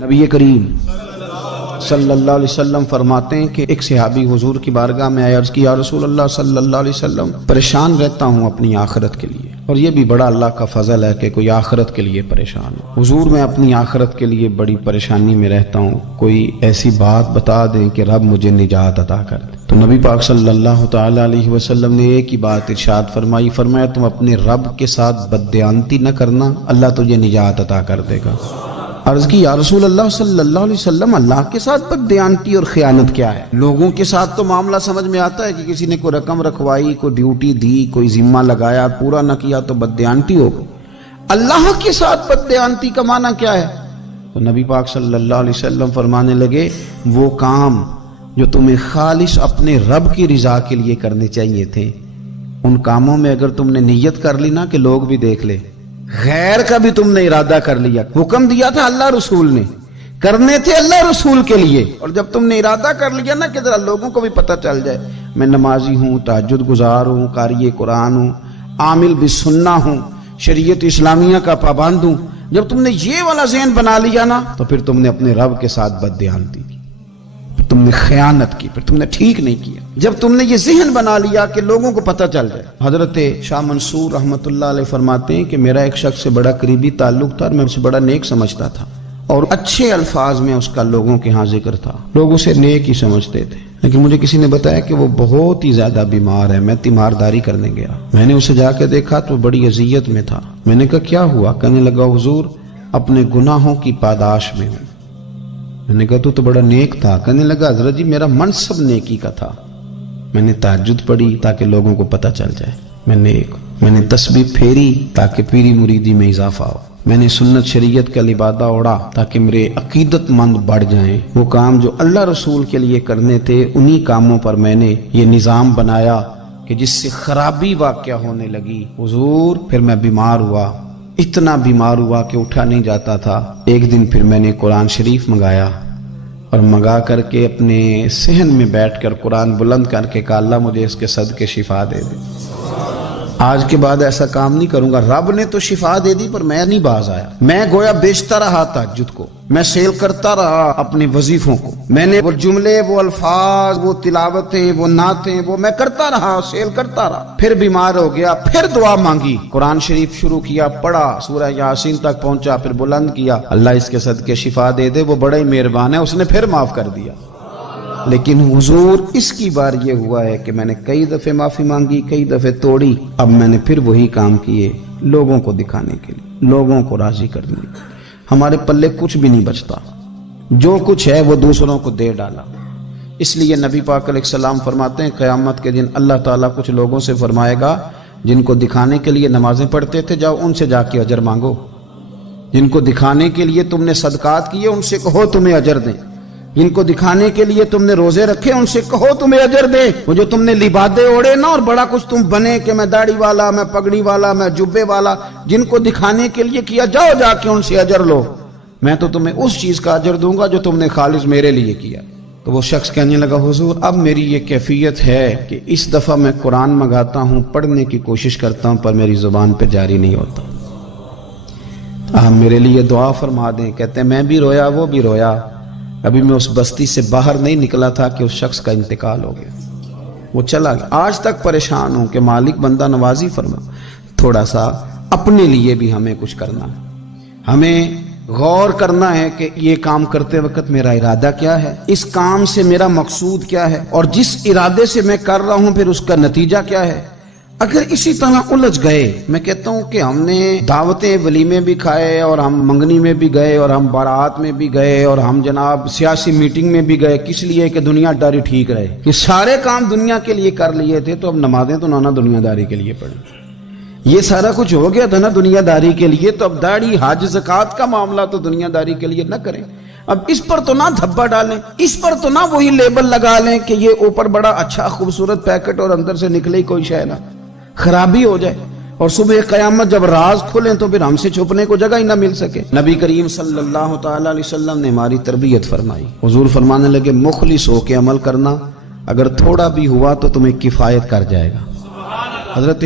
نبی کریم صلی اللہ علیہ وسلم فرماتے ہیں کہ ایک صحابی حضور کی بارگاہ میں آیا، عرض کی یا رسول اللہ صلی اللہ علیہ وسلم پریشان رہتا ہوں اپنی آخرت کے لیے، اور یہ بھی بڑا اللہ کا فضل ہے کہ کوئی آخرت کے لیے پریشان ہو۔ حضور میں اپنی آخرت کے لیے بڑی پریشانی میں رہتا ہوں، کوئی ایسی بات بتا دیں کہ رب مجھے نجات عطا کر دے۔ تو نبی پاک صلی اللہ تعالی علیہ وسلم نے ایک ہی بات ارشاد فرمائی، فرمایا تم اپنے رب کے ساتھ بددیانتی نہ کرنا، اللہ تجھے نجات عطا کر دے گا۔ عرض کی یا رسول اللہ صلی اللہ علیہ وسلم اللہ کے ساتھ بددیانتی اور خیانت کیا ہے؟ لوگوں کے ساتھ تو معاملہ سمجھ میں آتا ہے کہ کسی نے کوئی رقم رکھوائی، کوئی ڈیوٹی دی، کوئی ذمہ لگایا، پورا نہ کیا تو بددیانتی ہو گئی۔ اللہ کے ساتھ بددیانتی کا معنی کیا ہے؟ تو نبی پاک صلی اللہ علیہ وسلم فرمانے لگے وہ کام جو تمہیں خالص اپنے رب کی رضا کے لیے کرنے چاہیے تھے، ان کاموں میں اگر تم نے نیت کر لی نا کہ لوگ بھی دیکھ لے، غیر کا بھی تم نے ارادہ کر لیا، حکم دیا تھا اللہ رسول نے، کرنے تھے اللہ رسول کے لیے، اور جب تم نے ارادہ کر لیا نا کہ ذرا لوگوں کو بھی پتہ چل جائے میں نمازی ہوں، تہجد گزار ہوں، قاری قرآن ہوں، عامل بالسنہ ہوں، شریعت اسلامیہ کا پابند ہوں، جب تم نے یہ والا ذہن بنا لیا نا تو پھر تم نے اپنے رب کے ساتھ بددیانتی کی، تم نے خیانت کی، پھر تم نے ٹھیک نہیں کیا۔ جب تم نے یہ ذہن بنا لیا کہ لوگوں کو پتہ چل جائے۔ حضرت شاہ منصور رحمۃ اللہ علیہ فرماتے ہیں کہ میرا ایک شخص سے بڑا قریبی تعلق تھا اور میں اسے بڑا نیک سمجھتا تھا، اور اچھے الفاظ میں اس کا لوگوں کے ہاں ذکر تھا، لوگ اسے نیک ہی سمجھتے تھے، لیکن مجھے کسی نے بتایا کہ وہ بہت ہی زیادہ بیمار ہے۔ میں تیمارداری کرنے گیا، میں نے اسے جا کے دیکھا تو بڑی اذیت میں تھا۔ میں نے کہا کیا ہوا؟ کہنے لگا حضور اپنے گناہوں کی پاداش میں ہوں۔ میں نے کہا تو بڑا نیک تھا۔ کہنے لگا حضرت جی میرا منصب نیکی کا تھا، میں نے تہجد پڑھی تاکہ لوگوں کو پتہ چل جائے میں نیک ہوں، میں نے تسبیح پھیری تاکہ پیری مریدی میں اضافہ ہو، میں نے سنت شریعت کا لبادہ اوڑھا تاکہ میرے عقیدت مند بڑھ جائیں۔ وہ کام جو اللہ رسول کے لیے کرنے تھے انہی کاموں پر میں نے یہ نظام بنایا کہ جس سے خرابی واقع ہونے لگی۔ حضور پھر میں بیمار ہوا، اتنا بیمار ہوا کہ اٹھا نہیں جاتا تھا۔ ایک دن پھر میں نے قرآن شریف منگایا، اور منگا کر کے اپنے صحن میں بیٹھ کر قرآن بلند کر کے کہا اللہ مجھے اس کے صدقے شفا دے دے۔ آج کے بعد ایسا کام نہیں کروں گا۔ رب نے تو شفا دے دی پر میں نہیں باز آیا، میں گویا بیچتا رہا تہجد کو، میں سیل کرتا رہا اپنے وظیفوں کو، میں نے وہ جملے، وہ الفاظ، وہ تلاوتیں، وہ نعتیں، وہ میں کرتا رہا، سیل کرتا رہا۔ پھر بیمار ہو گیا، پھر دعا مانگی، قرآن شریف شروع کیا، پڑھا، سورہ یاسین تک پہنچا، پھر بلند کیا اللہ اس کے صدقے شفا دے دے، وہ بڑا ہی مہربان ہے، اس نے پھر معاف کر دیا۔ لیکن حضور اس کی بار یہ ہوا ہے کہ میں نے کئی دفعے معافی مانگی، کئی دفعے توڑی، اب میں نے پھر وہی کام کیے لوگوں کو دکھانے کے لیے، لوگوں کو راضی کرنے کے لیے۔ ہمارے پلے کچھ بھی نہیں بچتا، جو کچھ ہے وہ دوسروں کو دے ڈالا۔ اس لیے نبی پاک علیہ السلام فرماتے ہیں قیامت کے دن اللہ تعالیٰ کچھ لوگوں سے فرمائے گا جن کو دکھانے کے لیے نمازیں پڑھتے تھے جاؤ ان سے جا کے اجر مانگو، جن کو دکھانے کے لیے تم نے صدقات کیے ان سے کہو تمہیں اجر دیں، جن کو دکھانے کے لیے تم نے روزے رکھے ان سے کہو تمہیں اجر دے۔ وہ جو تم نے لبادے اوڑے نا اور بڑا کچھ تم بنے کہ میں داڑھی والا، میں پگڑی والا، میں جبے والا، جن کو دکھانے کے لیے کیا جاؤ جا کے ان سے اجر لو، میں تو تمہیں اس چیز کا اجر دوں گا جو تم نے خالص میرے لیے کیا۔ تو وہ شخص کہنے لگا حضور اب میری یہ کیفیت ہے کہ اس دفعہ میں قرآن منگاتا ہوں، پڑھنے کی کوشش کرتا ہوں پر میری زبان پہ جاری نہیں ہوتا، آپ میرے لیے دعا فرما دیں۔ کہتے ہیں میں بھی رویا، وہ بھی رویا، ابھی میں اس بستی سے باہر نہیں نکلا تھا کہ اس شخص کا انتقال ہو گیا، وہ چلا گیا۔ آج تک پریشان ہوں کہ مالک بندہ نوازی فرما، تھوڑا سا اپنے لیے بھی ہمیں کچھ کرنا ہے، ہمیں غور کرنا ہے کہ یہ کام کرتے وقت میرا ارادہ کیا ہے، اس کام سے میرا مقصود کیا ہے، اور جس ارادے سے میں کر رہا ہوں پھر اس کا نتیجہ کیا ہے۔ اگر اسی طرح الجھ گئے، میں کہتا ہوں کہ ہم نے دعوتیں ولیمے بھی کھائے اور ہم منگنی میں بھی گئے اور ہم بارات میں بھی گئے اور ہم جناب سیاسی میٹنگ میں بھی گئے، کس لیے کہ دنیا داری ٹھیک رہے، یہ سارے کام دنیا کے لیے کر لیے تھے تو اب نمازیں تو نہ دنیا داری کے لیے پڑھیں، یہ سارا کچھ ہو گیا تھا نا دنیا داری کے لیے، تو اب داڑھی حج زکوٰۃ کا معاملہ تو دنیا داری کے لیے نہ کریں۔ اب اس پر تو نہ دھبا ڈالیں، اس پر تو نہ وہی لیبل لگا لیں کہ یہ اوپر بڑا اچھا خوبصورت پیکٹ اور اندر سے نکلے ہی کوئی شے نہ، خرابی ہو جائے اور صبح قیامت جب راز کھلیں تو پھر ہم سے چھپنے کو جگہ ہی نہ مل سکے۔ نبی کریم صلی اللہ تعالی علیہ وسلم نے ہماری تربیت فرمائی، حضور فرمانے لگے مخلص ہو کے عمل کرنا، اگر تھوڑا بھی ہوا تو تمہیں کفایت کر جائے گا۔ حضرت